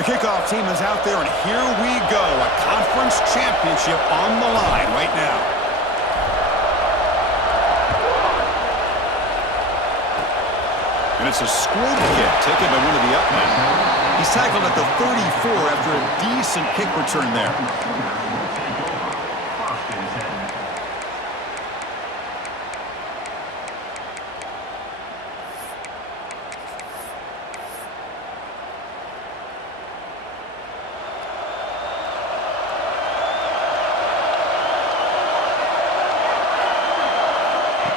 The kickoff team is out there, and here we go. A conference championship on the line right now. And it's a squib kick taken by one of the up men. He's tackled at the 34 after a decent kick return there.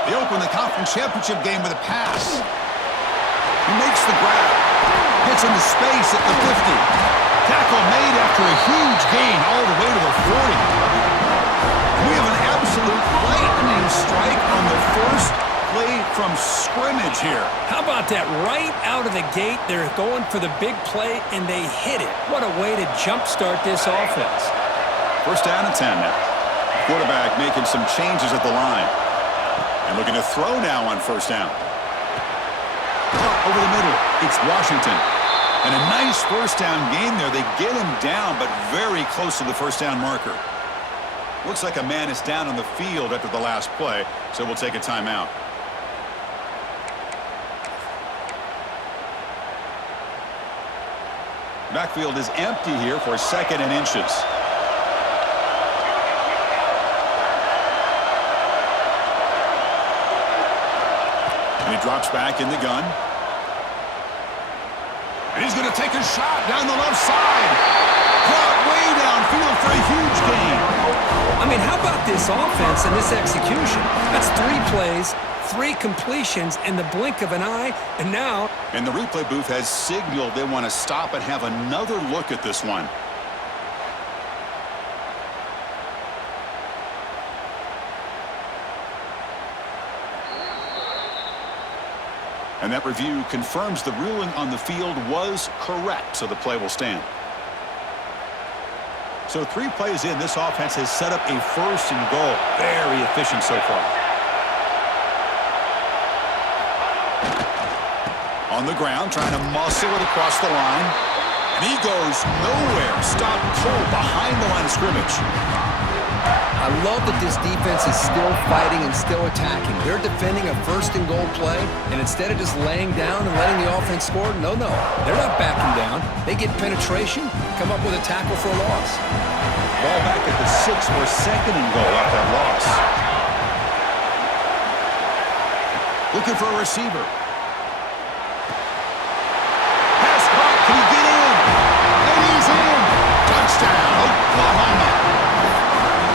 They open the conference championship game with a pass. He makes the grab. Gets into space at the 50. Tackle made after a huge gain all the way to the 40. We have an absolute lightning strike on the first play from scrimmage here. How about that? Right out of the gate, they're going for the big play, and they hit it. What a way to jumpstart this offense. First down and 10 now. Quarterback making some changes at the line. And looking to throw now on first down. Over the middle, it's Washington. And a nice first down gain there. They get him down, but very close to the first down marker. Looks like a man is down on the field after the last play, so we'll take a timeout. Backfield is empty here for second and inches. And he drops back in the gun. And he's going to take a shot down the left side. Caught way downfield for a huge gain. I mean, how about this offense and this execution? That's 3 plays, 3 completions in the blink of an eye, and now... And the replay booth has signaled they want to stop and have another look at this one. And that review confirms the ruling on the field was correct, so the play will stand. So 3 plays in, this offense has set up a first and goal. Very efficient so far. On the ground, trying to muscle it across the line. And he goes nowhere. Stopped cold behind the line of scrimmage. I love that this defense is still fighting and still attacking. They're defending a first and goal play, and instead of just laying down and letting the offense score, no, they're not backing down. They get penetration, come up with a tackle for a loss. Ball back at the 6 for second and goal off that loss. Looking for a receiver. Pass caught. Can he get in? And he's in. Touchdown, Oklahoma.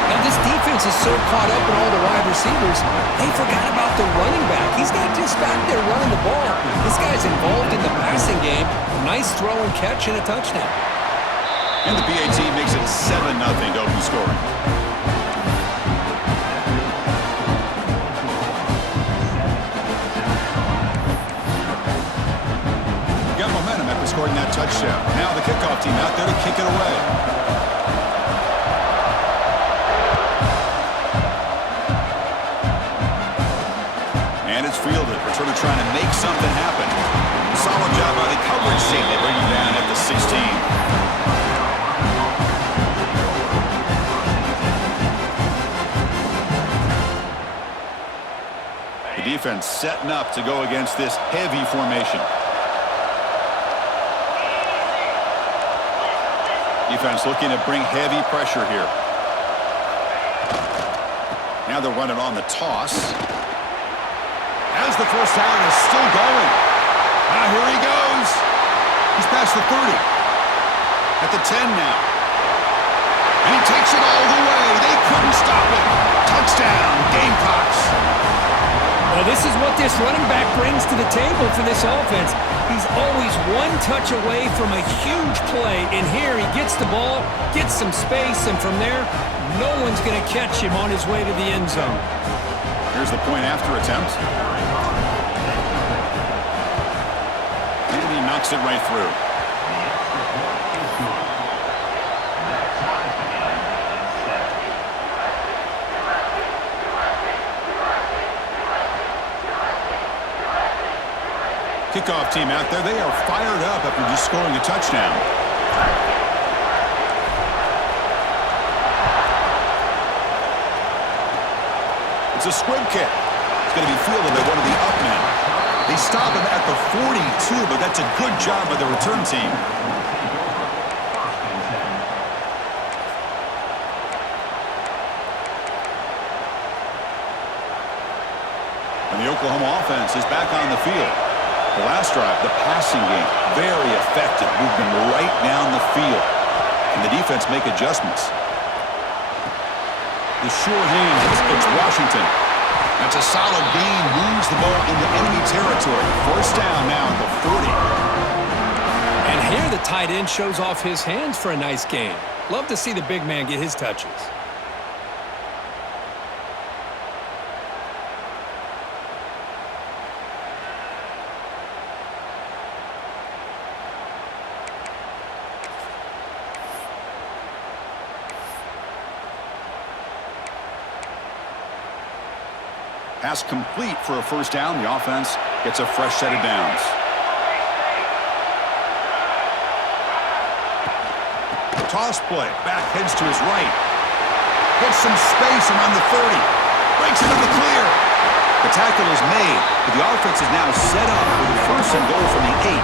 Now, this defense is so caught up in all the wide receivers, they forgot about the running back. He's not just back there running the ball. This guy's involved in the passing game. Nice throw and catch and a touchdown. And the PAT makes it 7-0 to open scoring. Got momentum after scoring that touchdown. Now the kickoff team out there to kick it away. Fielded. Returner trying to make something happen. Solid job by the coverage team. They bring him down at the 16. The defense setting up to go against this heavy formation. Defense looking to bring heavy pressure here. Now they're running on the toss. As the first down is still going. Here he goes. He's past the 30. At the 10 now. And he takes it all the way. They couldn't stop him. Touchdown, Gamecocks. Well, this is what this running back brings to the table for this offense. He's always one touch away from a huge play. And here he gets the ball, gets some space, and from there, no one's going to catch him on his way to the end zone. Here's the point after attempt. And he knocks it right through. Kickoff team out there, they are fired up after just scoring a touchdown. It's a squib kick. It's going to be fielded by one of the up men. They stop him at the 42, but that's a good job by the return team. And the Oklahoma offense is back on the field. The last drive, the passing game, very effective. Moved them right down the field. And the defense make adjustments. The sure hand, it's Washington. That's a solid gain. Moves the ball into enemy territory. First down now at the 40. And here the tight end shows off his hands for a nice gain. Love to see the big man get his touches. Pass complete for a first down. The offense gets a fresh set of downs. Toss play. Back heads to his right. Gets some space around the 30. Breaks into the clear. The tackle is made, but the offense is now set up with a first and goal from the 8.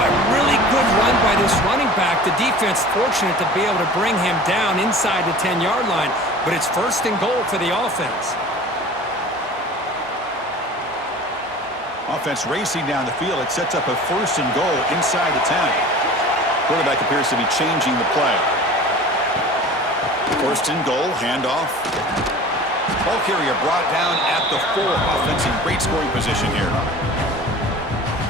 What a really good run by this running back. The defense fortunate to be able to bring him down inside the 10-yard line, but it's first and goal for the offense. Offense racing down the field. It sets up a first and goal inside the 10. Quarterback appears to be changing the play. First and goal, handoff. Ball carrier brought down at the 4. Offense in great scoring position here.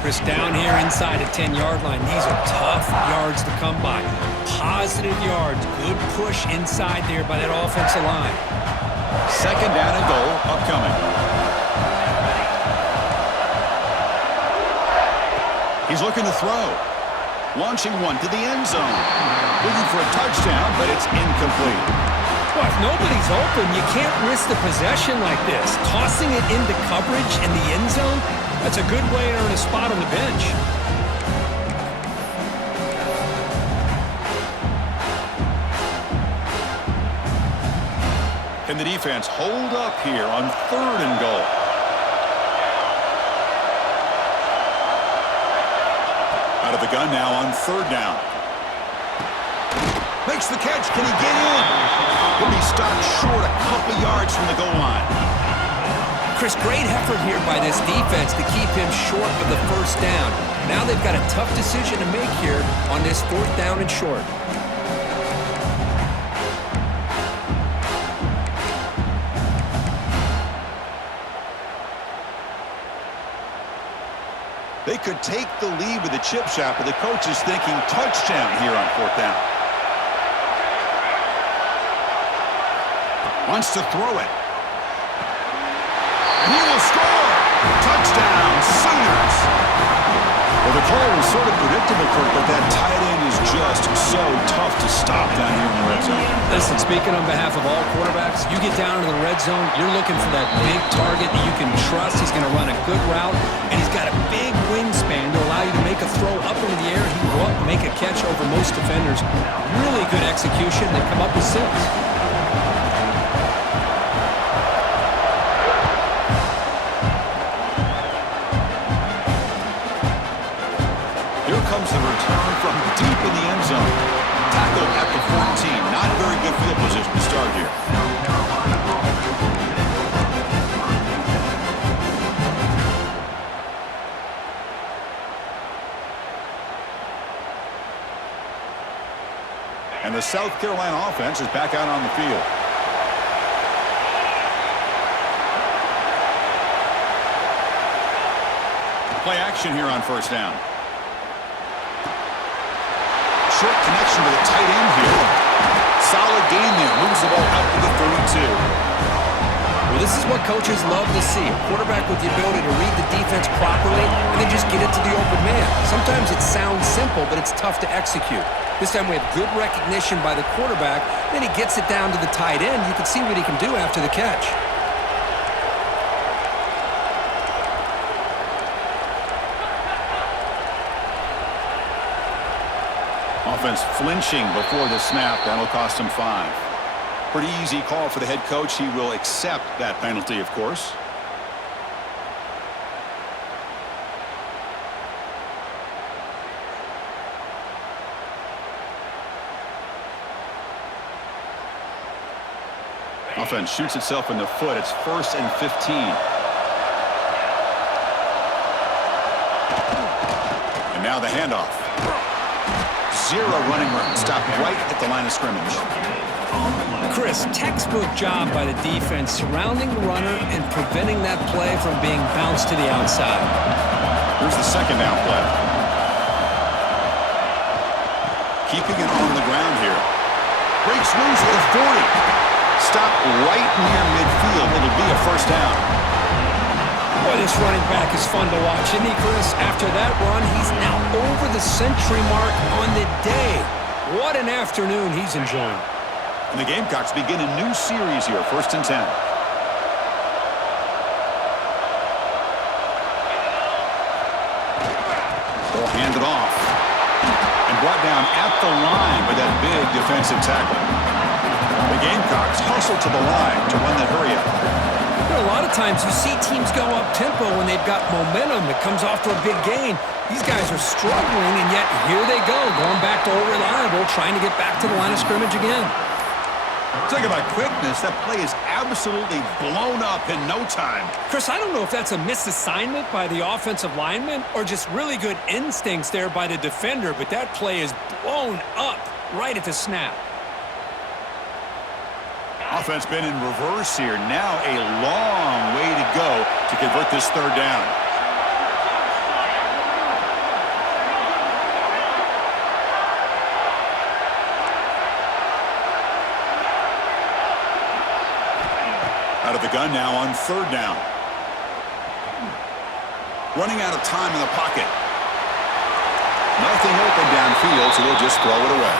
Chris, down here inside the 10-yard line. These are tough yards to come by. Positive yards. Good push inside there by that offensive line. Second down and goal upcoming. He's looking to throw. Launching one to the end zone. Looking for a touchdown, but it's incomplete. Well, if nobody's open, you can't risk the possession like this. Tossing it into coverage in the end zone, that's a good way to earn a spot on the bench. Can the defense hold up here on third and goal? Out of the gun now on third down. Makes the catch. Can he get in? He'll be stopped short a couple yards from the goal line. Chris, great effort here by this defense to keep him short of the first down. Now they've got a tough decision to make here on this fourth down and short. They could take the lead with a chip shot, but the coach is thinking touchdown here on fourth down. Wants to throw it. And he will score! Touchdown, Sooners! Well, the call was sort of predictable, Kirk, but that tight end is just so tough to stop down here in the red zone. Listen, speaking on behalf of all quarterbacks, you get down into the red zone, you're looking for that big target that you can trust. He's going to run a good route, and he's got a big wingspan to allow you to make a throw up into the air. He can go up and make a catch over most defenders. Really good execution. They come up with 6. Comes the return from deep in the end zone. Tackle at the 14. Not very good field position to start here. And the South Carolina offense is back out on the field. Play action here on first down. Short connection to the tight end here. Solid gain there. Moves the ball out to the 32. Well, this is what coaches love to see. A quarterback with the ability to read the defense properly and then just get it to the open man. Sometimes it sounds simple, but it's tough to execute. This time we have good recognition by the quarterback. Then he gets it down to the tight end. You can see what he can do after the catch. Offense flinching before the snap. That'll cost him 5. Pretty easy call for the head coach. He will accept that penalty, of course. Offense shoots itself in the foot. It's 1st and 15. And now the handoff. 0 running room. Stopped right at the line of scrimmage. Chris, textbook job by the defense surrounding the runner and preventing that play from being bounced to the outside. Here's the second down play. Keeping it on the ground here. Breaks loose at the 40. Stop right near midfield. It'll be a first down. Boy, this running back is fun to watch, isn't he, Chris? After that run, he's now over the century mark on the day. What an afternoon he's enjoying. And the Gamecocks begin a new series here, 1st and 10. They'll hand it off. And brought down at the line by that big defensive tackle. The Gamecocks hustle to the line to run that hurry up. You know, a lot of times you see teams go up-tempo when they've got momentum. It comes off for a big gain. These guys are struggling, and yet here they go, going back to old reliable, trying to get back to the line of scrimmage again. Talk about quickness. That play is absolutely blown up in no time. Chris, I don't know if that's a misassignment by the offensive lineman or just really good instincts there by the defender, but that play is blown up right at the snap. Offense been in reverse here. Now a long way to go to convert this 3rd down. Out of the gun now on 3rd down. Running out of time in the pocket. Nothing open downfield, so they'll just throw it away.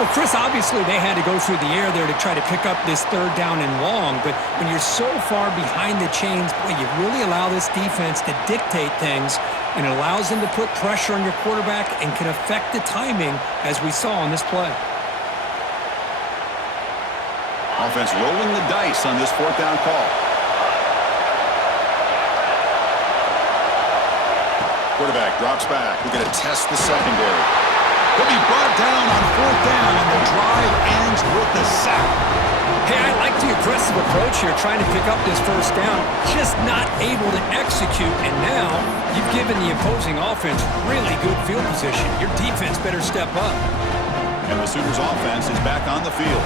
Well, Chris, obviously they had to go through the air there to try to pick up this 3rd down and long, but when you're so far behind the chains, boy, you really allow this defense to dictate things, and it allows them to put pressure on your quarterback and can affect the timing, as we saw on this play. Offense rolling the dice on this 4th down call. Quarterback drops back. We're going to test the secondary. He'll be brought down on 4th down, and the drive ends with the sack. Hey, I like the aggressive approach here, trying to pick up this 1st down, just not able to execute, and now you've given the opposing offense really good field position. Your defense better step up. And the Sooners offense is back on the field.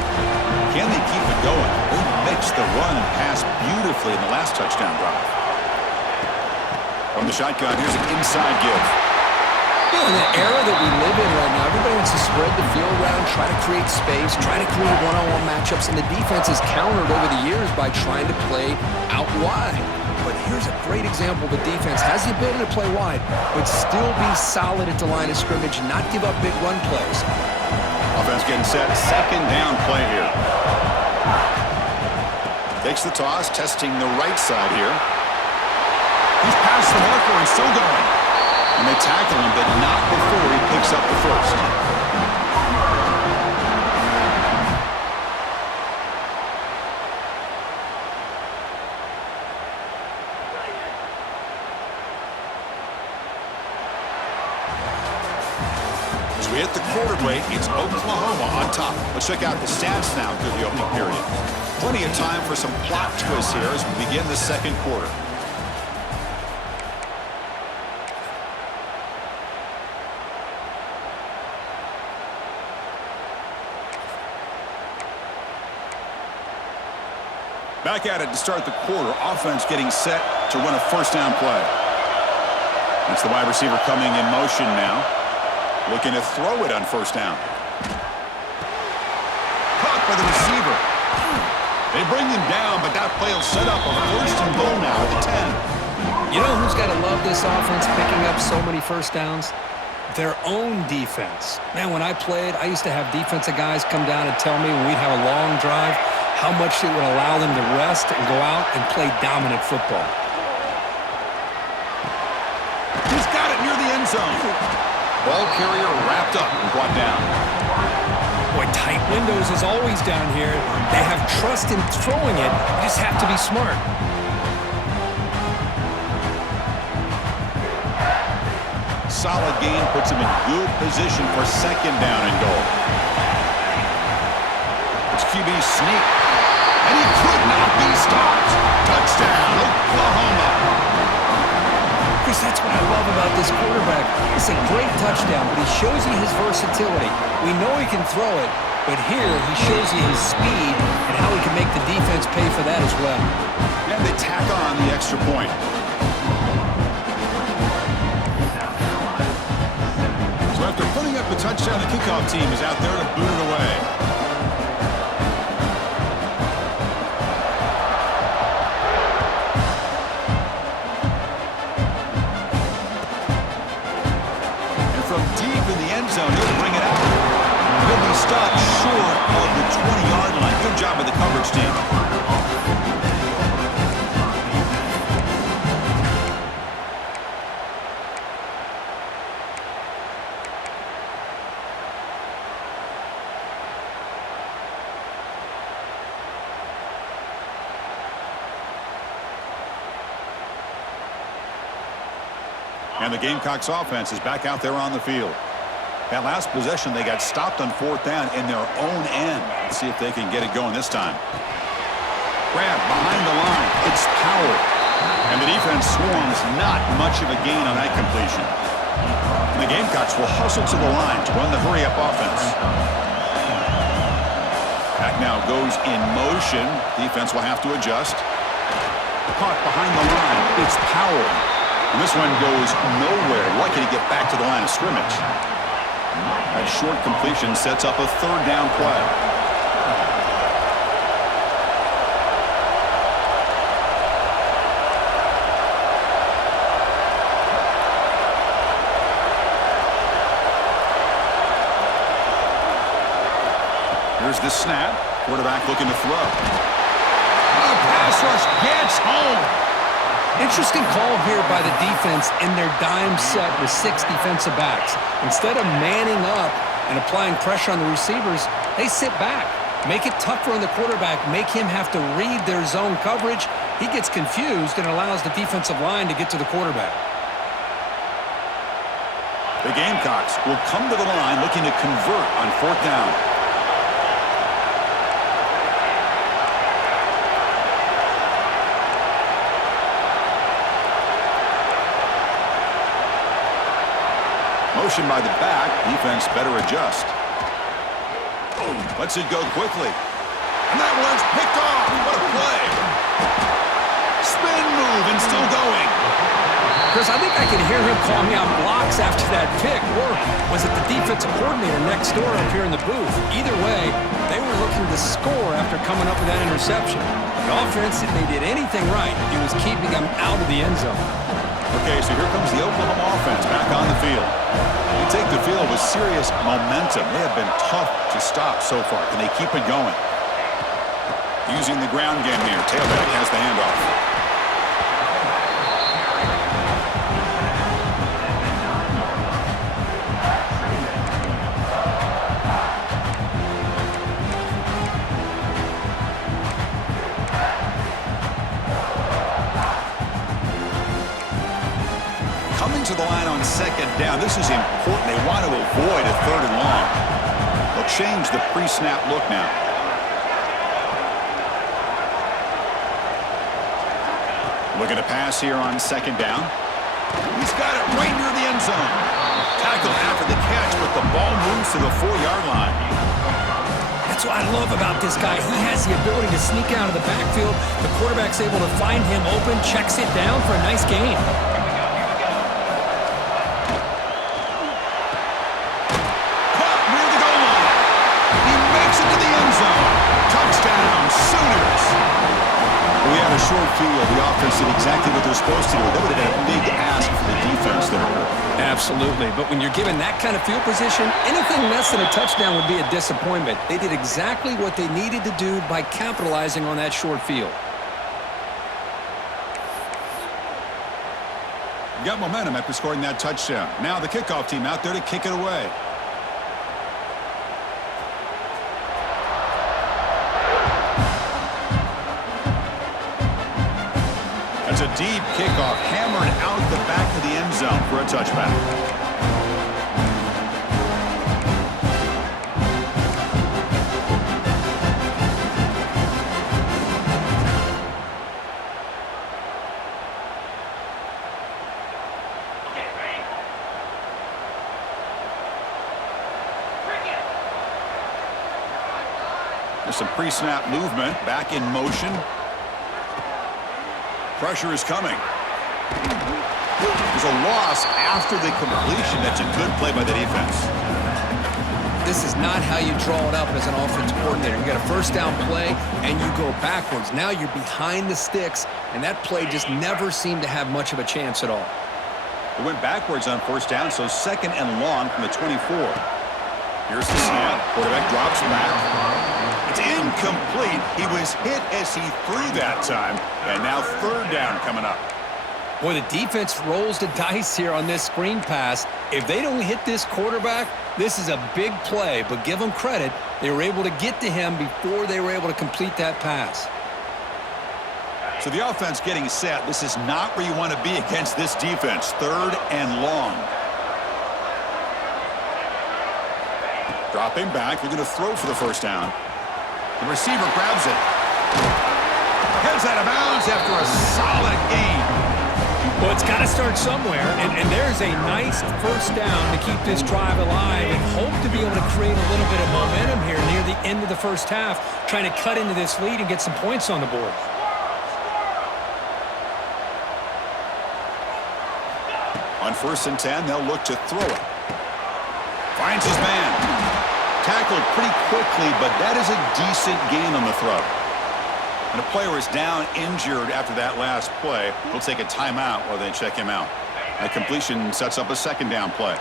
Can they keep it going? They mixed the run and pass beautifully in the last touchdown drive. From the shotgun, here's an inside give. You know, in the era that we live in right now, everybody wants to spread the field around, try to create space, try to create one-on-one matchups, and the defense has countered over the years by trying to play out wide. But here's a great example. The defense has the ability to play wide, but still be solid at the line of scrimmage, not give up big run plays. Offense getting set. 2nd down play here. Takes the toss, testing the right side here. He's past the marker and still going. And they tackle him, but not before he picks up the 1st. As we hit the quarter break, it's Oklahoma on top. Let's check out the stats now through the opening period. Plenty of time for some plot twists here as we begin the 2nd quarter. Back at it to start the quarter. Offense getting set to run a 1st down play. It's the wide receiver coming in motion now. Looking to throw it on 1st down. Caught by the receiver. They bring him down, but that play will set up a 1st and goal now at the 10. You know who's got to love this offense picking up so many 1st downs? Their own defense. Man, when I played, I used to have defensive guys come down and tell me when we'd have a long drive how much it would allow them to rest and go out and play dominant football. He's got it near the end zone. Ball carrier wrapped up and brought down. Boy, tight windows is always down here. They have trust in throwing it. You just have to be smart. Solid gain puts him in good position for second down and goal. It's QB sneak. And he could not be stopped. Touchdown, Oklahoma. Chris, that's what I love about this quarterback. It's a great touchdown, but he shows you his versatility. We know he can throw it, but here he shows you his speed and how he can make the defense pay for that as well. And they tack on the extra point. So after putting up the touchdown, the kickoff team is out there to boot it away. Zone, he'll bring it out. He'll be stopped short of the 20-yard line. Good job by the coverage team. And the Gamecocks offense is back out there on the field. That last possession, they got stopped on fourth down in their own end. Let's see if they can get it going this time. Grab behind the line. It's Powell. And the defense swarms not much of a gain on that completion. And the Gamecocks will hustle to the line to run the hurry-up offense. Back now goes in motion. Defense will have to adjust. Caught behind the line. It's Powell. And this one goes nowhere. Lucky to get back to the line of scrimmage. That short completion sets up a third down play. Here's the snap. Quarterback looking to throw. The pass rush gets home. Interesting call here by the defense in their dime set with 6 defensive backs. Instead of manning up and applying pressure on the receivers, they sit back. Make it tougher on the quarterback. Make him have to read their zone coverage. He gets confused and allows the defensive line to get to the quarterback. The Gamecocks will come to the line looking to convert on fourth down. Motion by the back. Defense better adjust. Lets it go quickly. And that one's picked off. What a play. Spin move and still going. Chris, I think I can hear him calling out blocks after that pick. Or was it the defensive coordinator next door up here in the booth? Either way, they were looking to score after coming up with that interception. The offense, if they did anything right, it was keeping them out of the end zone. Okay, so here comes the Oklahoma offense back on the field. They take the field with serious momentum. They have been tough to stop so far. Can they keep it going? Using the ground game here. Tailback has the handoff. To the line on second down. This is important. They want to avoid a third and long. They'll change the pre-snap look now. Looking to pass here on second down. He's got it right near the end zone. Tackle after the catch, but the ball moves to the 4-yard line. That's what I love about this guy. He has the ability to sneak out of the backfield. The quarterback's able to find him open, checks it down for a nice gain. A short field, the offense did exactly what they're supposed to do. That would have been a big ask for the defense there. Absolutely, but when you're given that kind of field position, anything less than a touchdown would be a disappointment. They did exactly what they needed to do by capitalizing on that short field. Got momentum after scoring that touchdown. Now the kickoff team out there to kick it away. That's a deep kickoff, hammered out the back of the end zone for a touchback. There's some pre-snap movement, back in motion. Pressure is coming. There's a loss after the completion. That's a good play by the defense. This is not how you draw it up as an offensive coordinator. You got a first down play, and you go backwards. Now you're behind the sticks, and that play just never seemed to have much of a chance at all. It went backwards on first down, so second and long from the 24. Here's the snap. Quarterback drops back. It's incomplete. He was hit as he threw that time, and now third down coming up. Boy, the defense rolls the dice here on this screen pass. If they don't hit this quarterback, this is a big play, but give them credit. They were able to get to him before they were able to complete that pass. So the offense getting set. This is not where you want to be against this defense. Third and long. Dropping back. They're going to throw for the first down. The receiver grabs it. Heads out of bounds after a solid gain. Well, it's got to start somewhere, and there's a nice first down to keep this drive alive and hope to be able to create a little bit of momentum here near the end of the first half, trying to cut into this lead and get some points on the board. On 1st and 10, they'll look to throw it. Finds his man. Tackled pretty quickly, but that is a decent gain on the throw. And a player is down injured after that last play. We'll take a timeout while they check him out. That completion sets up a second down play.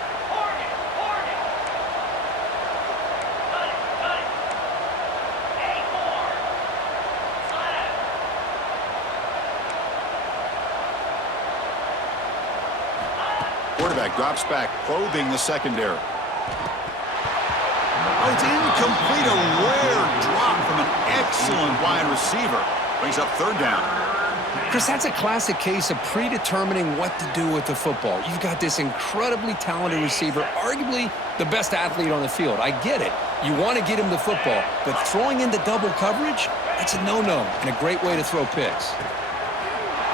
Quarterback drops back, probing the secondary. Oh, it's incomplete. A rare drop from an excellent wide receiver. Brings up third down. Chris, that's a classic case of predetermining what to do with the football. You've got this incredibly talented receiver, arguably the best athlete on the field. I get it. You want to get him the football, but throwing into double coverage, that's a no-no and a great way to throw picks.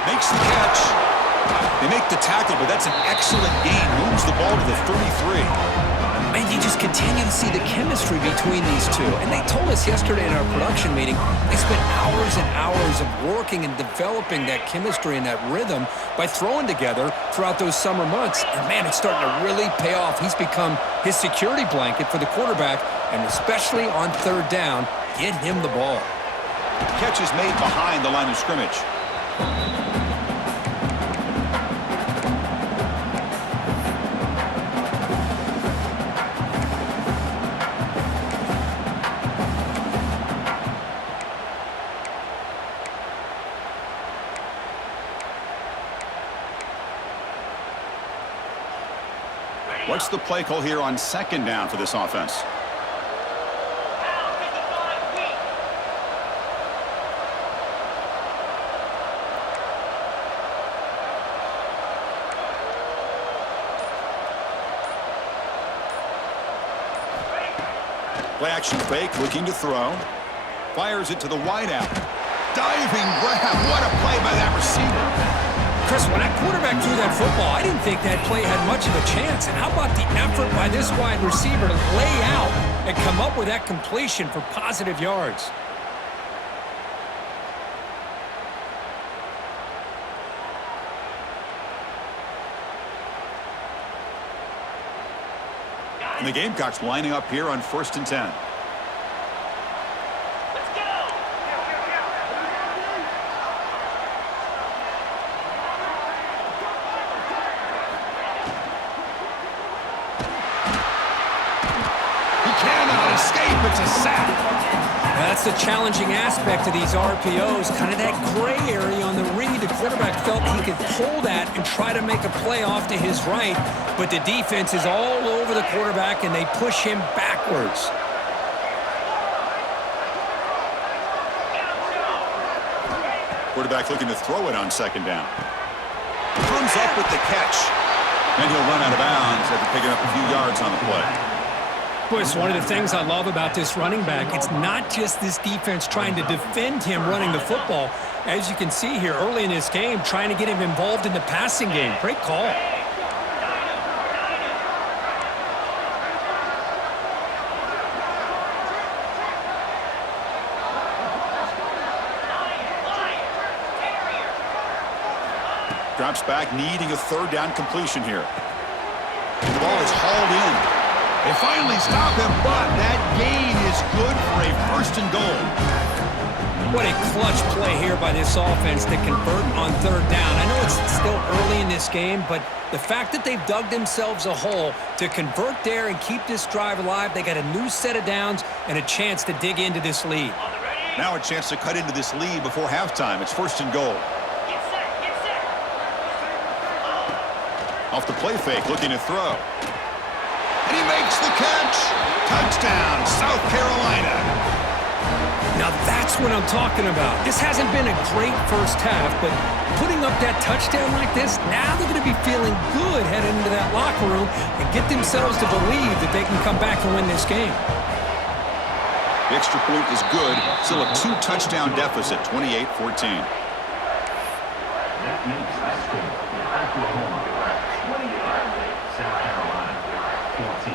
Makes the catch. They make the tackle, but that's an excellent gain. Moves the ball to the 33. And you just continue to see the chemistry between these two. And they told us yesterday in our production meeting, they spent hours and hours of working and developing that chemistry and that rhythm by throwing together throughout those summer months. And, man, it's starting to really pay off. He's become his security blanket for the quarterback, and especially on third down, get him the ball. Catch is made behind the line of scrimmage. What's the play call here on second down for this offense? Play action fake, looking to throw. Fires it to the wideout. Diving grab. What a play by that receiver. Chris, when that quarterback threw that football, I didn't think that play had much of a chance. And how about the effort by this wide receiver to lay out and come up with that completion for positive yards? And the Gamecocks lining up here on 1st and 10. He cannot escape. It's a sack. That's the challenging aspect of these RPOs, kind of that gray area on the read. The quarterback felt he could pull that and try to make a play off to his right, but the defense is all over the quarterback, and they push him backwards. Quarterback looking to throw it on second down. Comes up with the catch. And he'll run out of bounds after picking up a few yards on the play. Boy, it's one of the things I love about this running back. It's not just this defense trying to defend him running the football. As you can see here early in this game, trying to get him involved in the passing game. Great call. Drops back, needing a third down completion here. And the ball is hauled in. They finally stop him, but that gain is good for a first and goal. What a clutch play here by this offense to convert on third down. I know it's still early in this game, but the fact that they've dug themselves a hole to convert there and keep this drive alive, they got a new set of downs and a chance to dig into this lead. Now a chance to cut into this lead before halftime. It's first and goal. Off the play fake, looking to throw. And he makes the catch. Touchdown, South Carolina. Now that's what I'm talking about. This hasn't been a great first half, but putting up that touchdown like this, now they're going to be feeling good heading into that locker room and get themselves to believe that they can come back and win this game. The extra point is good. Still a 2-touchdown deficit, 28-14.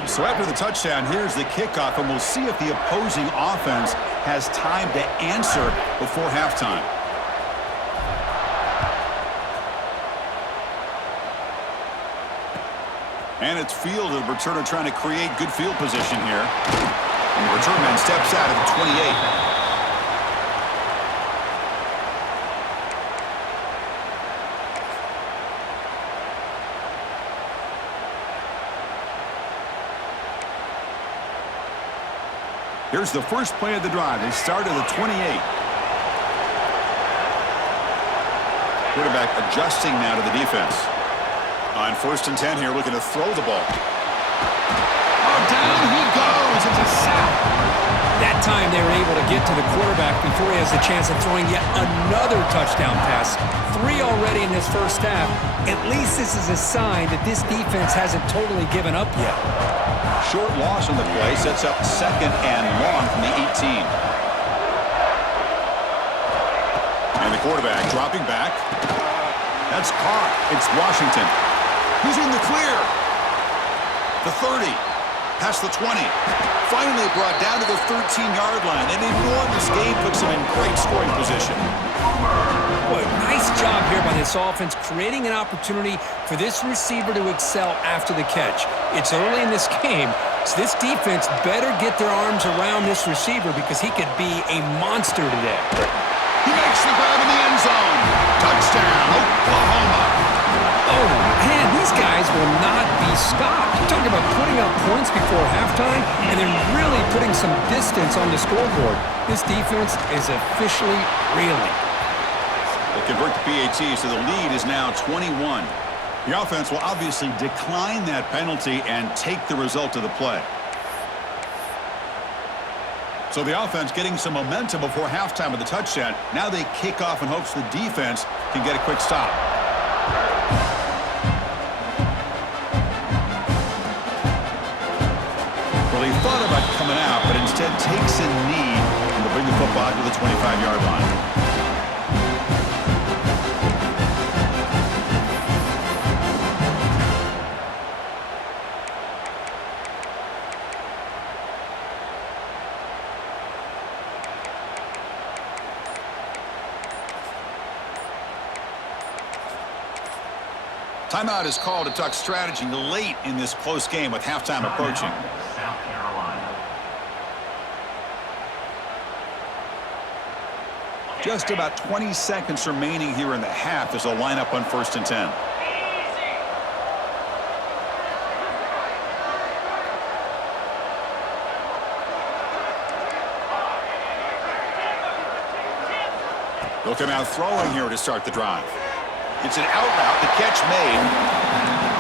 So after the touchdown, here's the kickoff, and we'll see if the opposing offense has time to answer before halftime. And it's field, the returner trying to create good field position here. And the return man steps out at the 28. Here's the first play of the drive. They start at the 28. Quarterback adjusting now to the defense. On first and 10 here, looking to throw the ball. Oh, down he goes. It's a sack. That time they were able to get to the quarterback before he has the chance of throwing yet another touchdown pass. 3 already in this first half. At least this is a sign that this defense hasn't totally given up yet. Short loss on the play sets up second and long from the 18. And the quarterback dropping back. That's caught. It's Washington. He's in the clear. The 30. Past the 20. Finally brought down to the 13-yard line. An enormous gain puts him in great scoring position. Boy, nice job here by this offense, creating an opportunity for this receiver to excel after the catch. It's early in this game, so this defense better get their arms around this receiver because he could be a monster today. He makes the grab in the end zone. Touchdown, Oklahoma. Oh, man, these guys will not be stopped. You're talking about putting up points before halftime and then really putting some distance on the scoreboard. This defense is officially reeling. They convert the PAT, so the lead is now 21. The offense will obviously decline that penalty and take the result of the play. So the offense getting some momentum before halftime with the touchdown. Now they kick off in hopes the defense can get a quick stop. Well, he thought about coming out, but instead takes a knee and will bring the football to the 25-yard line. Timeout is called to talk strategy late in this close game with halftime approaching. South Carolina. Just about 20 seconds remaining here in the half as they'll line up on first and 10. They'll come out throwing here to start the drive. It's an out route, the catch made,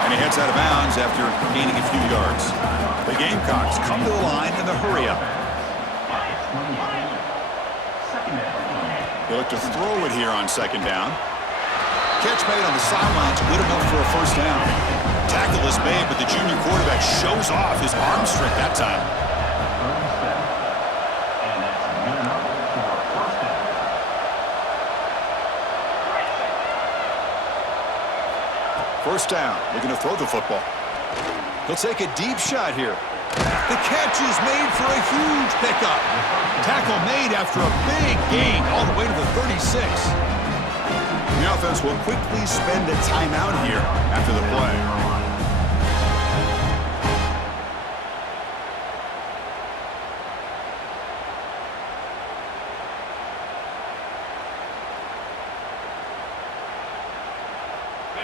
and he heads out of bounds after gaining a few yards. The Gamecocks come to the line in the hurry-up. They look to throw it here on second down. Catch made on the sidelines, good enough for a first down. Tackle is made, but the junior quarterback shows off his arm strength that time. First down, looking to throw the football. He'll take a deep shot here. The catch is made for a huge pickup. Tackle made after a big gain all the way to the 36. The offense will quickly spend a timeout here after the play.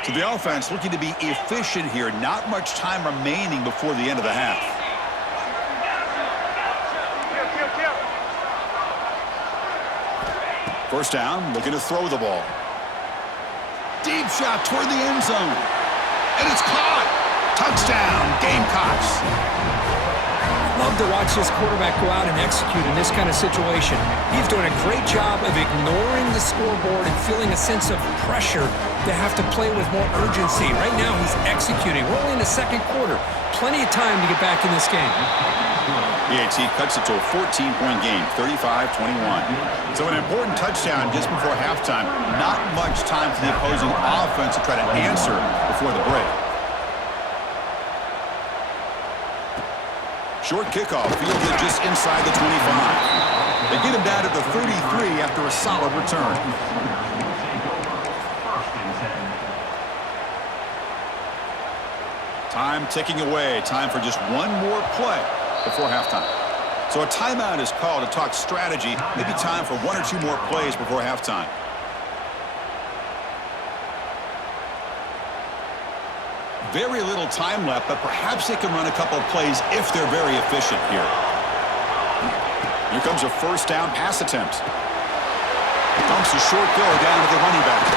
So the offense looking to be efficient here. Not much time remaining before the end of the half. First down, looking to throw the ball. Deep shot toward the end zone. And it's caught. Touchdown, Gamecocks. Love to watch this quarterback go out and execute in this kind of situation. He's doing a great job of ignoring the scoreboard and feeling a sense of pressure to have to play with more urgency. Right now, he's executing. We're only in the second quarter. Plenty of time to get back in this game. PAT cuts it to a 14-point game, 35-21. So an important touchdown just before halftime. Not much time for the opposing offense to try to answer before the break. Short kickoff, fielded just inside the 25. They get him down to the 33 after a solid return. Time ticking away. Time for just one more play before halftime. So a timeout is called to talk strategy. Maybe time for one or two more plays before halftime. Very little time left, but perhaps they can run a couple of plays if they're very efficient here. Here comes a first down pass attempt. Dumps a short go down to the running back.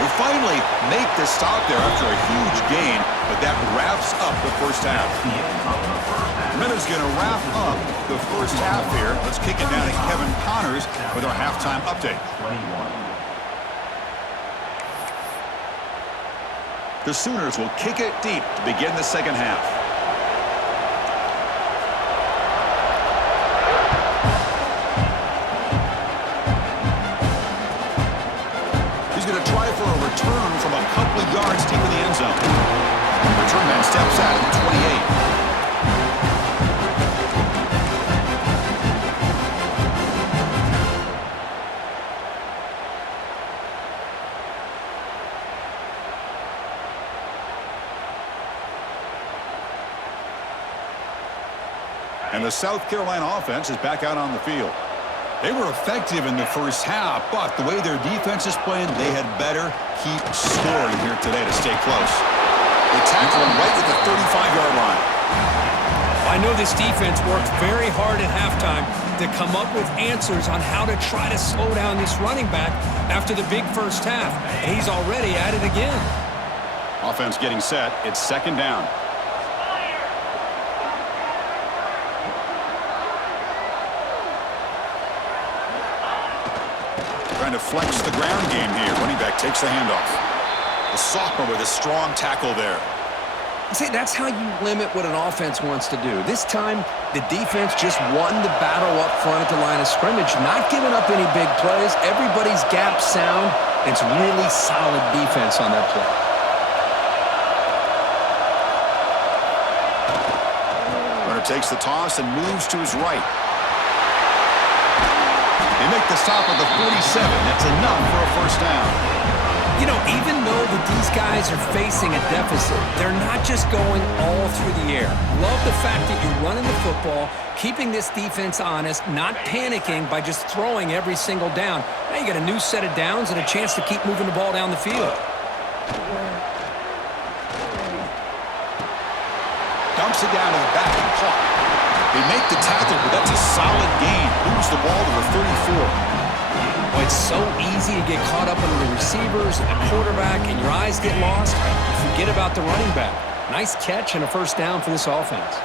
They finally make the stop there after a huge gain, but that wraps up the first half. Minutes going to wrap up the first half here. Let's kick it down to Kevin Connors with our halftime update. The Sooners will kick it deep to begin the second half. He's going to try for a return from a couple of yards deep in the end zone. The return man steps out at the 28. And the South Carolina offense is back out on the field. They were effective in the first half, but the way their defense is playing, they had better keep scoring here today to stay close. They tackle him right at the 35-yard line. I know this defense worked very hard at halftime to come up with answers on how to try to slow down this running back after the big first half. And he's already at it again. Offense getting set. It's second down. Trying to flex the ground game here. Running back takes the handoff. The sophomore with a strong tackle there. See, that's how you limit what an offense wants to do. This time, the defense just won the battle up front at the line of scrimmage, not giving up any big plays. Everybody's gap sound. It's really solid defense on that play. Runner takes the toss and moves to his right. They make the stop at the 47. That's enough for a first down. You know, even though these guys are facing a deficit, they're not just going all through the air. Love the fact that you're running the football, keeping this defense honest, not panicking by just throwing every single down. Now you got a new set of downs and a chance to keep moving the ball down the field. Dumps it down to the back and caught. They make the tackle, but that's a solid gain. Moves the ball to the 34. Well, it's so easy to get caught up on the receivers and the quarterback, and your eyes get lost. You forget about the running back. Nice catch and a first down for this offense.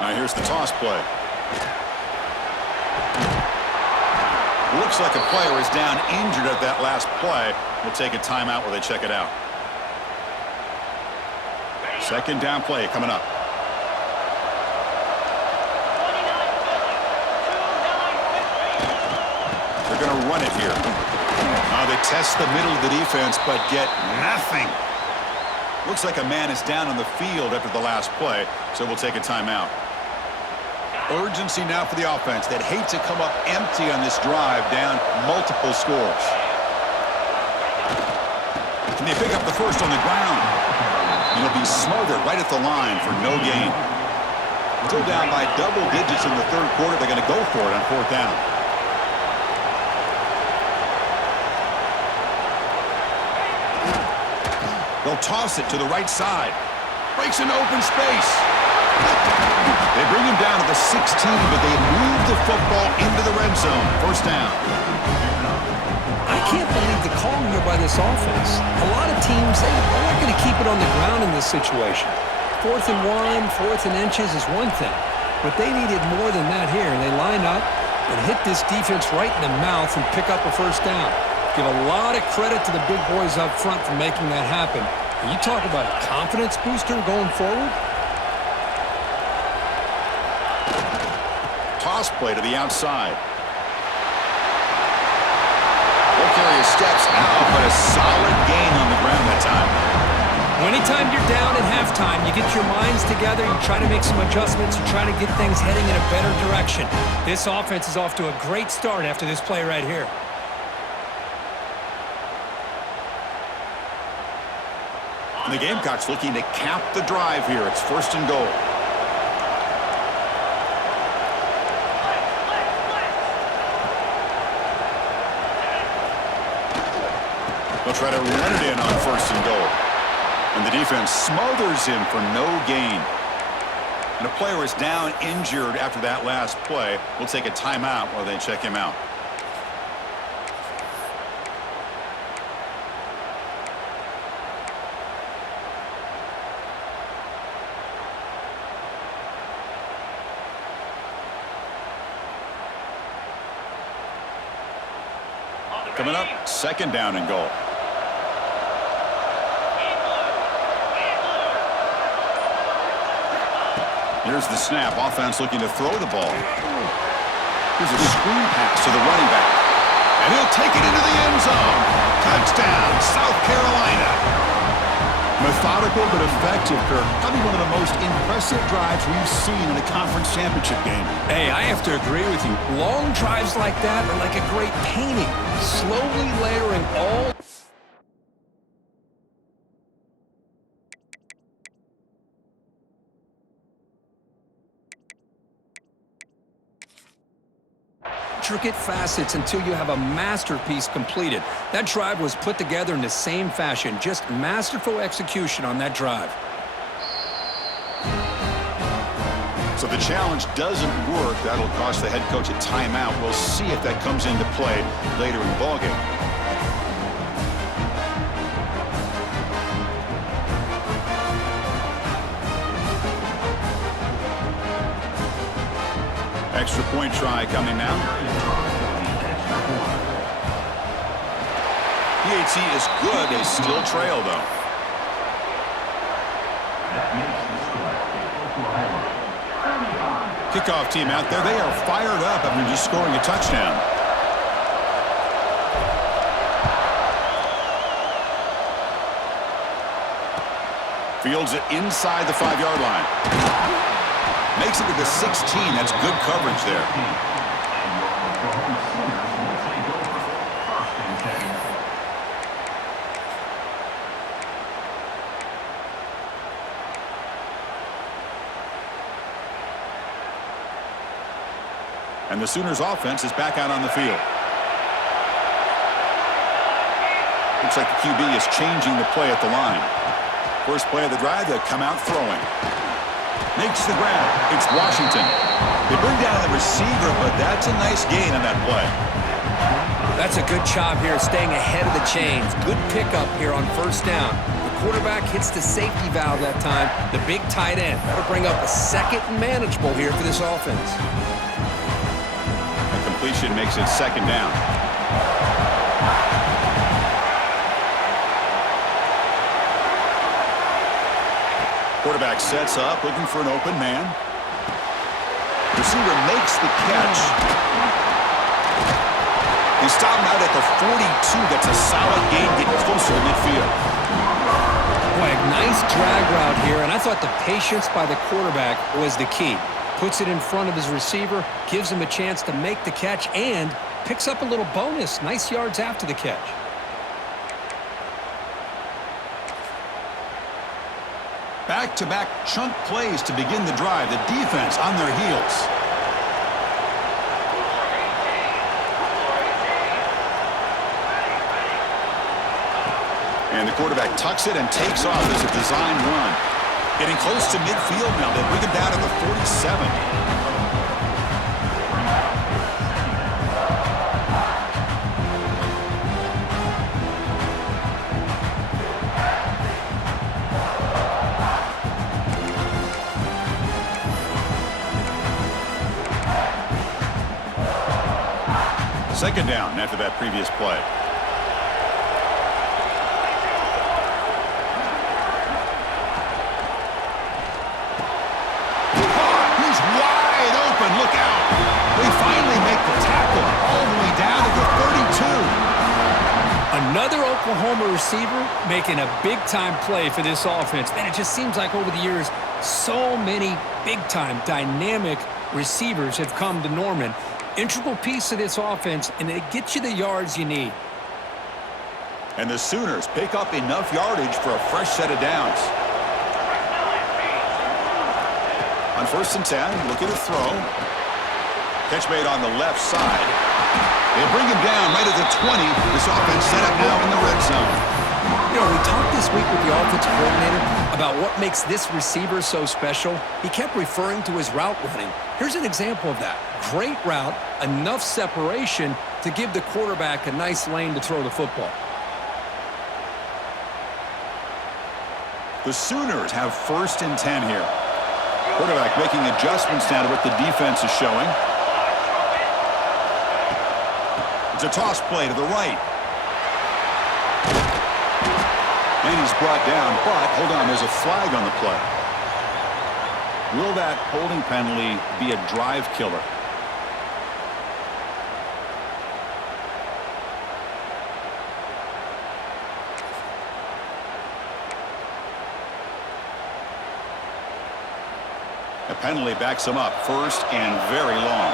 Now here's the toss play. Looks like a player is down injured at that last play. We'll take a timeout while they check it out. Second down play coming up. They're going to run it here. They test the middle of the defense, but get nothing. Looks like a man is down on the field after the last play, so we'll take a timeout. Urgency now for the offense that hate to come up empty on this drive, down multiple scores. Can they pick up the first on the ground? It'll be smothered right at the line for no gain. Still down by double digits in the third quarter. They're going to go for it on fourth down. They'll toss it to the right side. Breaks into open space. They bring him down to the 16, but they move the football into the red zone. First down. I can't believe the call here by this offense. A lot of teams, they're not going to keep it on the ground in this situation. 4th and 1, 4th and inches is one thing, but they needed more than that here. They line up and hit this defense right in the mouth and pick up a first down. Give a lot of credit to the big boys up front for making that happen. And you talk about a confidence booster going forward. Toss play to the outside. Carry steps out, but a solid gain on the ground that time. Anytime you're down at halftime, you get your minds together, you try to make some adjustments, you try to get things heading in a better direction. This offense is off to a great start after this play right here. And the Gamecocks looking to cap the drive here. It's 1st and goal. They'll try to run it in on 1st and goal. And the defense smothers him for no gain. And a player is down injured after that last play. We'll take a timeout while they check him out. Coming up, 2nd down and goal. Here's the snap. Offense looking to throw the ball. Here's a screen pass to the running back. And he'll take it into the end zone. Touchdown, South Carolina. Methodical but effective, Kirk. Probably one of the most impressive drives we've seen in a conference championship game. Hey, I have to agree with you. Long drives like that are like a great painting. Slowly layering all... intricate facets until you have a masterpiece completed. That drive was put together in the same fashion. Just masterful execution on that drive. So the challenge doesn't work. That'll cost the head coach a timeout. We'll see if that comes into play later in the ballgame. Extra point try coming now. PAT is good. They still trail, though. Kickoff team out there. They are fired up after just scoring a touchdown. Fields it inside the 5-yard line. Makes it to the 16. That's good coverage there. And the Sooners offense is back out on the field. Looks like the QB is changing the play at the line. First play of the drive, they'll come out throwing. Makes the grab. It's Washington. They bring down the receiver, but that's a nice gain on that play. That's a good job here, staying ahead of the chains. Good pickup here on first down. The quarterback hits the safety valve that time. The big tight end. That'll bring up a second and manageable here for this offense. A completion makes it second down. Quarterback sets up, looking for an open man. Receiver makes the catch. They stop him out at the 42. That's a solid gain, getting closer to midfield. Boy, a nice drag route here, and I thought the patience by the quarterback was the key. Puts it in front of his receiver, gives him a chance to make the catch, and picks up a little bonus. Nice yards after the catch. Back-to-back chunk plays to begin the drive. The defense on their heels. And the quarterback tucks it and takes off as a design run. Getting close to midfield now. They bring him down to the 47. Second down after that previous play. He's wide open. Look out. They finally make the tackle all the way down to the 32. Another Oklahoma receiver making a big-time play for this offense. Man, it just seems like over the years, so many big-time, dynamic receivers have come to Norman. Integral piece of this offense, and it gets you the yards you need. And the Sooners pick up enough yardage for a fresh set of downs. On 1st and 10, look at the throw. Catch made on the left side. They bring him down right at the 20. This offense set up now in the red zone. You know, we talked this week with the offensive coordinator about what makes this receiver so special. He kept referring to his route running. Here's an example of that. Great route, enough separation to give the quarterback a nice lane to throw the football. The Sooners have 1st and 10 here. Quarterback making adjustments now to what the defense is showing. It's a toss play to the right. And he's brought down, but hold on, there's a flag on the play. Will that holding penalty be a drive killer? A penalty backs him up, 1st and very long.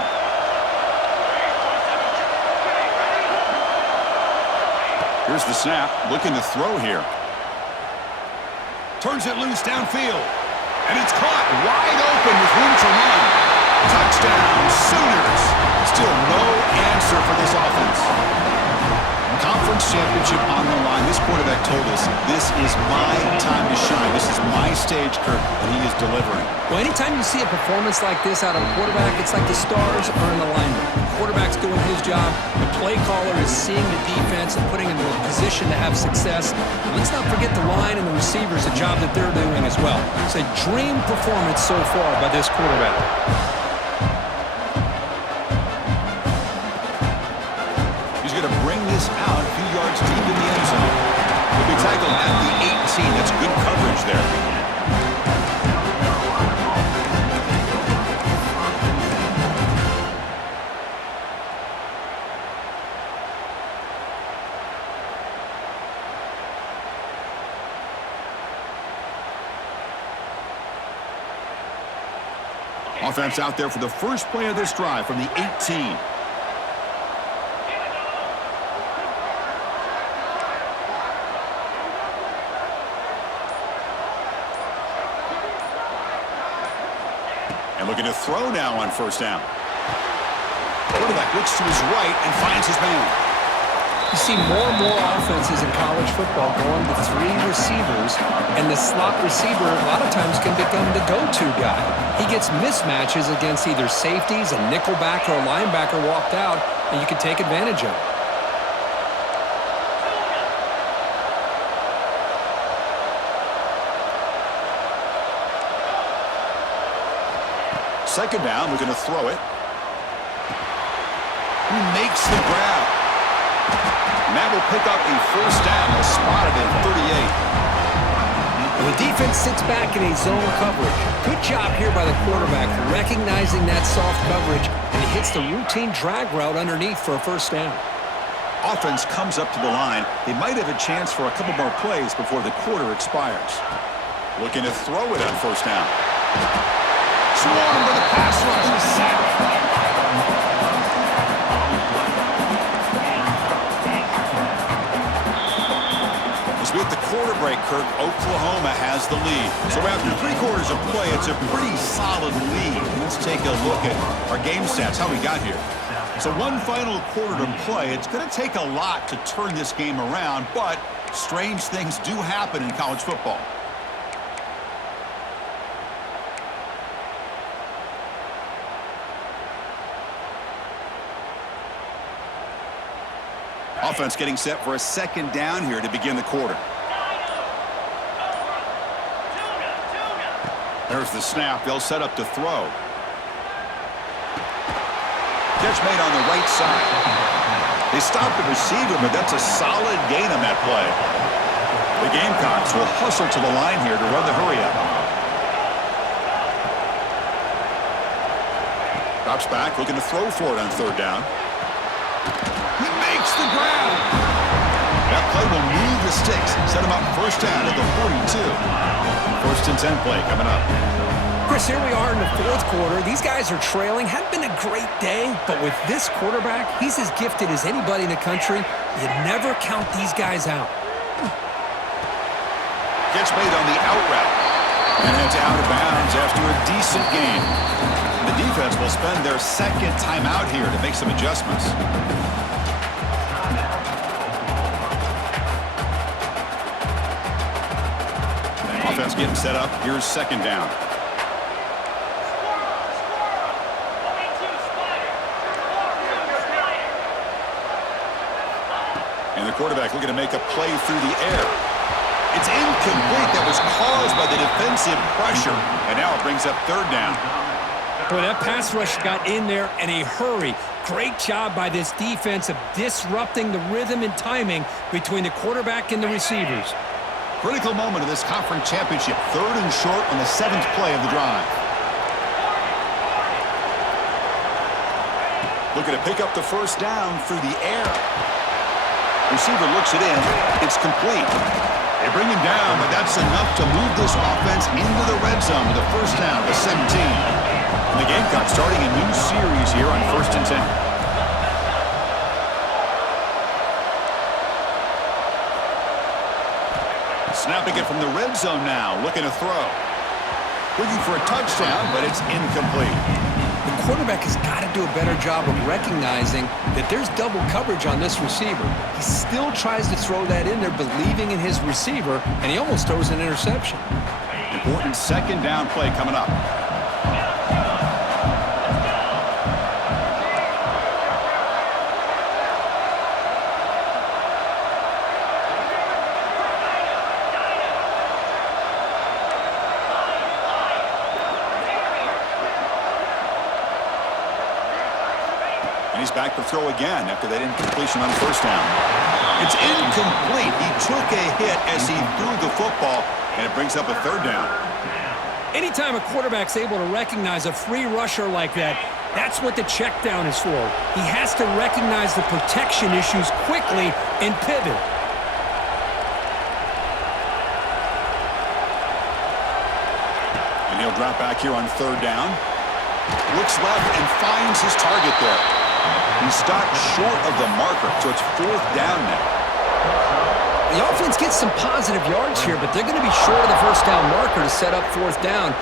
Here's the snap, looking to throw here. Turns it loose downfield. And it's caught wide open with room to run. Touchdown, Sooners. Still no answer for this offense. Conference championship on the line. This quarterback told us, this is my time to shine. This is my stage, Kirk, and he is delivering. Well, anytime you see a performance like this out of a quarterback, it's like the stars are in alignment. The quarterback's doing his job. The play caller is seeing the defense and putting him in a position to have success. And let's not forget the line and the receivers, a job that they're doing as well. It's a dream performance so far by this quarterback. He's going to bring this out a few yards deep in the end zone. He'll be tackled at the 18. That's good coverage there. Offense out there for the first play of this drive from the 18. And looking to throw now on 1st down. Quarterback looks to his right and finds his man. You see more and more offenses in college football going to three receivers, and the slot receiver a lot of times can become the go-to guy. He gets mismatches against either safeties, a nickelback, or a linebacker walked out, and you can take advantage of it. Second down, we're going to throw it. He makes the grab. And that will pick up a first down. They'll spot it at 38. The defense sits back in a zone coverage. Good job here by the quarterback recognizing that soft coverage, and he hits the routine drag route underneath for a first down. Offense comes up to the line. They might have a chance for a couple more plays before the quarter expires. Looking to throw it on first down. Swarmed with a pass rush and a sack. As we hit the quarter break, Kirk, Oklahoma has the lead. So after 3 quarters of play, it's a pretty solid lead. Let's take a look at our game stats, how we got here. So one final quarter to play. It's going to take a lot to turn this game around, but strange things do happen in college football. Offense getting set for a second down here to begin the quarter. There's the snap. They'll set up to throw. Catch made on the right side. They stopped the receiver, but that's a solid gain on that play. The Gamecocks will hustle to the line here to run the hurry-up. Drops back, looking to throw for it on third down. He makes the grab. That play will move the sticks. Set him up first down at the 42. First and 10 play coming up. Chris, here we are in the fourth quarter. These guys are trailing. Hadn't been a great day, but with this quarterback, he's as gifted as anybody in the country. You never count these guys out. Gets made on the out route. And it's out of bounds after a decent game. The defense will spend their second timeout here to make some adjustments. Offense getting set up. Here's second down. And the quarterback looking to make a play through the air. It's incomplete. That was caused by the defensive pressure. And now it brings up third down. Boy, that pass rush got in there in a hurry. Great job by this defense of disrupting the rhythm and timing between the quarterback and the receivers. Critical moment of this conference championship. Third and short on the 7th play of the drive. Looking to pick up the first down through the air. Receiver looks it in. It's complete. They bring him down, but that's enough to move this offense into the red zone with a first down to 17. And the Gamecocks starting a new series here on first and 10. Snapping it from the red zone now, looking to throw. Looking for a touchdown, but it's incomplete. The quarterback has got to do a better job of recognizing that there's double coverage on this receiver. He still tries to throw that in there, believing in his receiver, and he almost throws an interception. Important second down play coming up. And he's back to throw again after that incompletion on first down. It's incomplete. He took a hit as he threw the football, and it brings up a third down. Anytime a quarterback's able to recognize a free rusher like that, that's what the check down is for. He has to recognize the protection issues quickly and pivot. And he'll drop back here on third down. Looks left and finds his target there. He stopped short of the marker, so it's fourth down now. The offense gets some positive yards here, but they're going to be short of the first down marker to set up fourth down.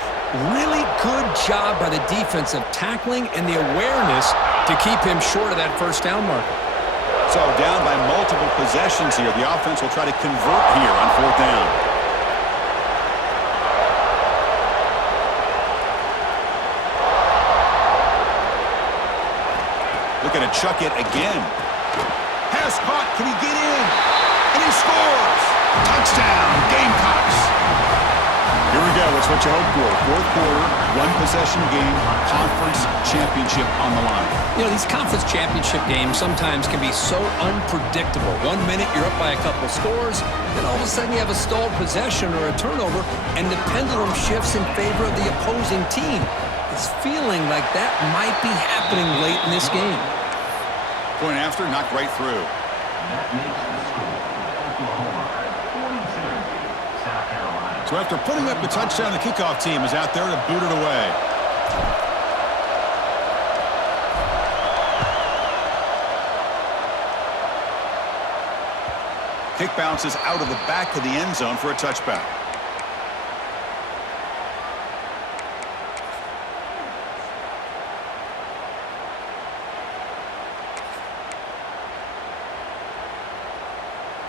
Really good job by the defense of tackling and the awareness to keep him short of that first down marker. So down by multiple possessions here. The offense will try to convert here on 4th down. Looking to chuck it again. Pass caught. Can he get in? And he scores. Touchdown, Gamecocks. Here we go. It's what you hope for. 4th quarter, 1-possession game, conference championship on the line. You know, these conference championship games sometimes can be so unpredictable. 1 minute you're up by a couple scores, then all of a sudden you have a stalled possession or a turnover, and the pendulum shifts in favor of the opposing team. It's feeling like that might be happening late in this game. Point after, knocked right through. That makes the score Oklahoma 42, South Carolina. So after putting up the touchdown, the kickoff team is out there to boot it away. Kick bounces out of the back of the end zone for a touchback.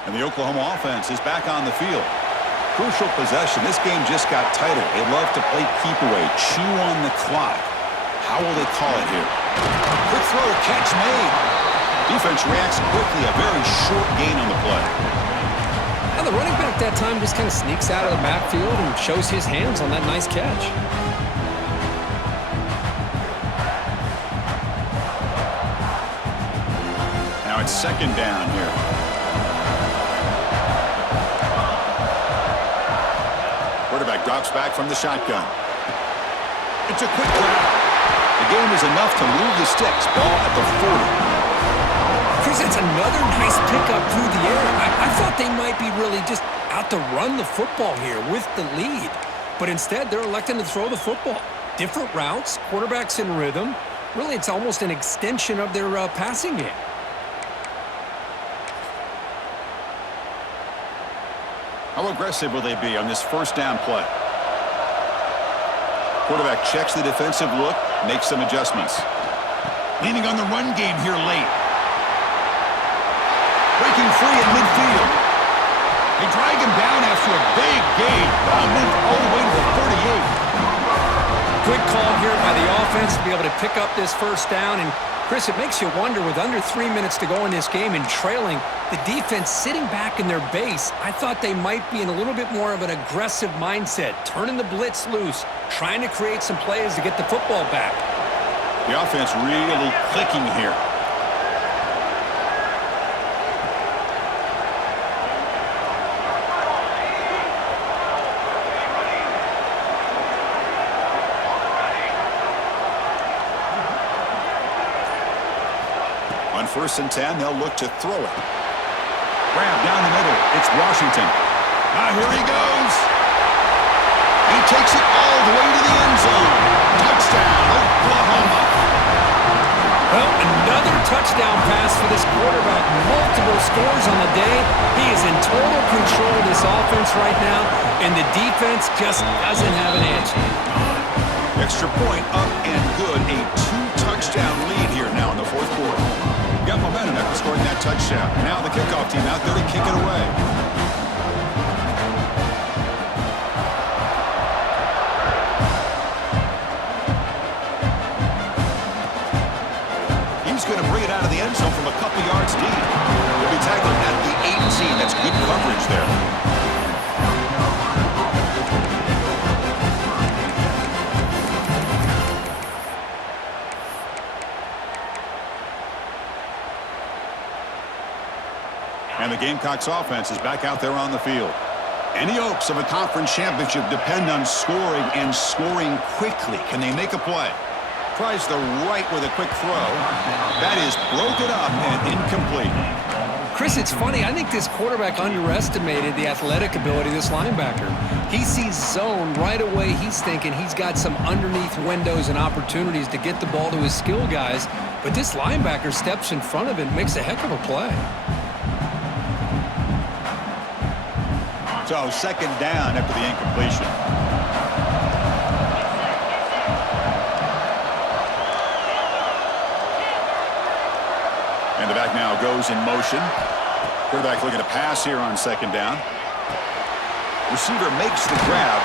And the Oklahoma offense is back on the field. Crucial possession. This game just got tighter. They love to play keep away, chew on the clock. How will they call it here? Quick throw, catch made. Defense reacts quickly. A very short gain on the play. Now the running back that time just kind of sneaks out of the backfield and shows his hands on that nice catch. Now it's 2nd down here. Quarterback drops back from the shotgun. It's a quick grab. The game is enough to move the sticks. Ball at the 40. Chris, that's another nice pickup through the air. I thought they might be really just out to run the football here with the lead. But instead, they're electing to throw the football. Different routes, quarterbacks in rhythm. Really, it's almost an extension of their passing game. How aggressive will they be on this 1st down play? Quarterback checks the defensive look, makes some adjustments. Leaning on the run game here late. Breaking free in midfield. They drag him down after a big gain. Ball moved all the way to the 38. Good call here by the offense to be able to pick up this 1st down. And Chris, it makes you wonder, with under 3 minutes to go in this game and trailing, the defense sitting back in their base, I thought they might be in a little bit more of an aggressive mindset, turning the blitz loose, trying to create some plays to get the football back. The offense really clicking here. On 1st and 10, they'll look to throw it. Grab down the middle. It's Washington. Here he goes. He takes it all the way to the end zone. Touchdown, Oklahoma. Well, another touchdown pass for this quarterback. Multiple scores on the day. He is in total control of this offense right now, and the defense just doesn't have an answer. Extra point up and good. A 2-touchdown lead here now in the 4th quarter. Got momentum after scoring that touchdown. Now the kickoff team out there to kick it away. He's going to bring it out of the end zone from a couple yards deep. He'll be tackled at the 18. That's good coverage there. And the Gamecocks offense is back out there on the field. Any hopes of a conference championship depend on scoring and scoring quickly. Can they make a play? Tries the right with a quick throw. That is broken up and incomplete. Chris, it's funny. I think this quarterback underestimated the athletic ability of this linebacker. He sees zone right away. He's thinking he's got some underneath windows and opportunities to get the ball to his skill guys. But this linebacker steps in front of it and makes a heck of a play. So 2nd down after the incompletion. And the back now goes in motion. Quarterback looking to pass here on second down. Receiver makes the grab.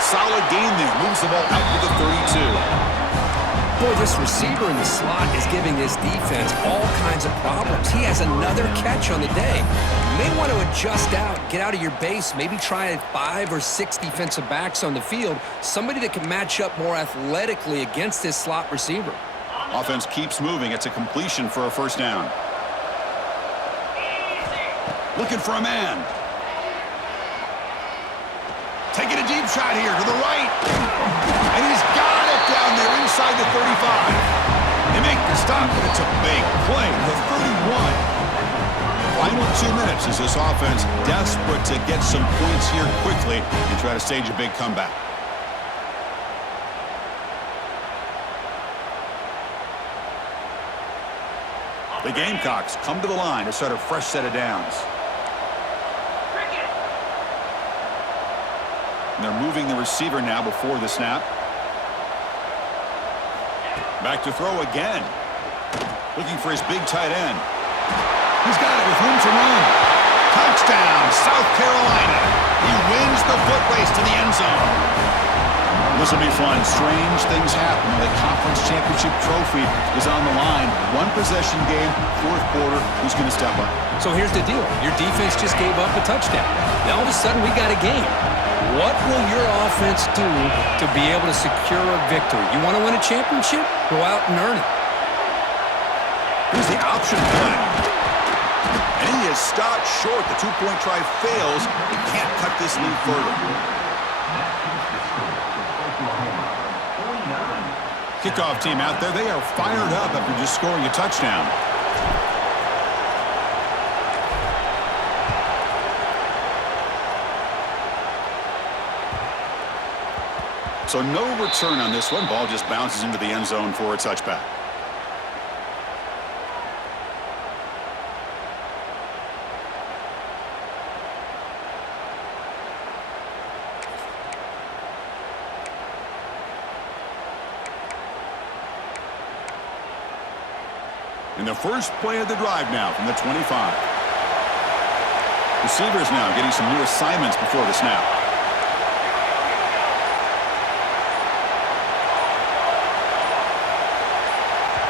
Solid gain there. Moves the ball out to the 32. Boy, this receiver in the slot is giving this defense all kinds of problems. He has another catch on the day. You may want to adjust out, get out of your base, maybe try 5 or 6 defensive backs on the field, somebody that can match up more athletically against this slot receiver. Offense keeps moving. It's a completion for a first down. Looking for a man. Taking a deep shot here to the right. And he's got it down there inside the 35. They make the stop, but it's a big play. The 31. Final 2 minutes as this offense desperate to get some points here quickly and try to stage a big comeback. The Gamecocks come to the line to start a fresh set of downs. And they're moving the receiver now before the snap. Back to throw again. Looking for his big tight end. He's got it with room to run. Touchdown, South Carolina. He wins the foot race to the end zone. This will be fun. Strange things happen. The conference championship trophy is on the line. One possession game, fourth quarter. Who's going to step up? So here's the deal. Your defense just gave up a touchdown. Now all of a sudden we got a game. What will your offense do to be able to secure a victory? You want to win a championship? Go out and earn it. Here's the option play. And he is stopped short. The two-point try fails. He can't cut this lead further. Kickoff team out there. They are fired up after just scoring a touchdown. So no return on this one. Ball just bounces into the end zone for a touchback. And the first play of the drive now from the 25. Receivers now getting some new assignments before the snap.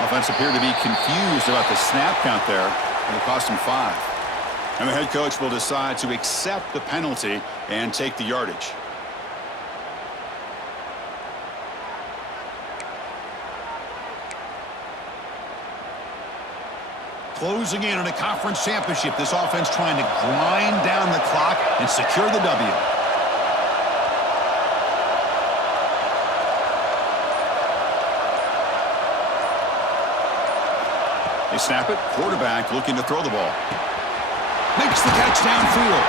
Offense appeared to be confused about the snap count there, and it cost him 5. And the head coach will decide to accept the penalty and take the yardage. Closing in on a conference championship, this offense trying to grind down the clock and secure the W. They snap it. Quarterback looking to throw the ball. Makes the catch downfield.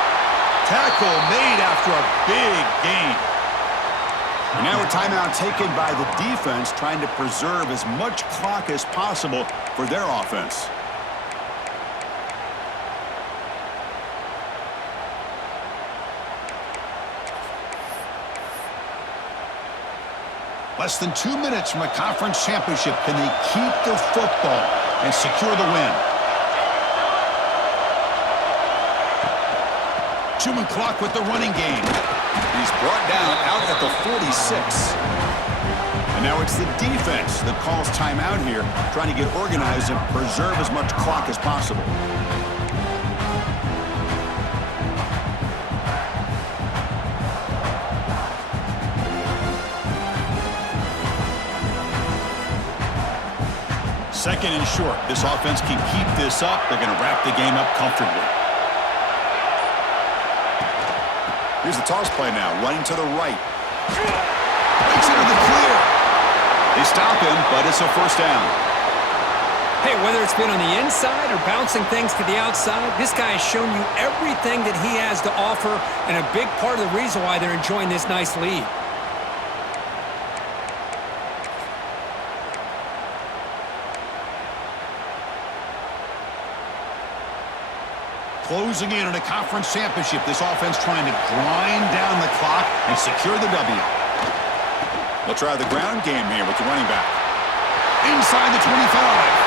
Tackle made after a big gain. And now a timeout taken by the defense trying to preserve as much clock as possible for their offense. Less than 2 minutes from a conference championship. Can they keep the football and secure the win? 2-minute clock with the running game. He's brought down out at the 46. And now it's the defense that calls timeout here, trying to get organized and preserve as much clock as possible. Second and short. This offense can keep this up. They're going to wrap the game up comfortably. Here's the toss play now. Running to the right. Makes it to the clear. They stop him, but it's a first down. Hey, whether it's been on the inside or bouncing things to the outside, this guy has shown you everything that he has to offer, and a big part of the reason why they're enjoying this nice lead. Closing in on a conference championship. This offense trying to grind down the clock and secure the W. They'll try the ground game here with the running back. Inside the 25.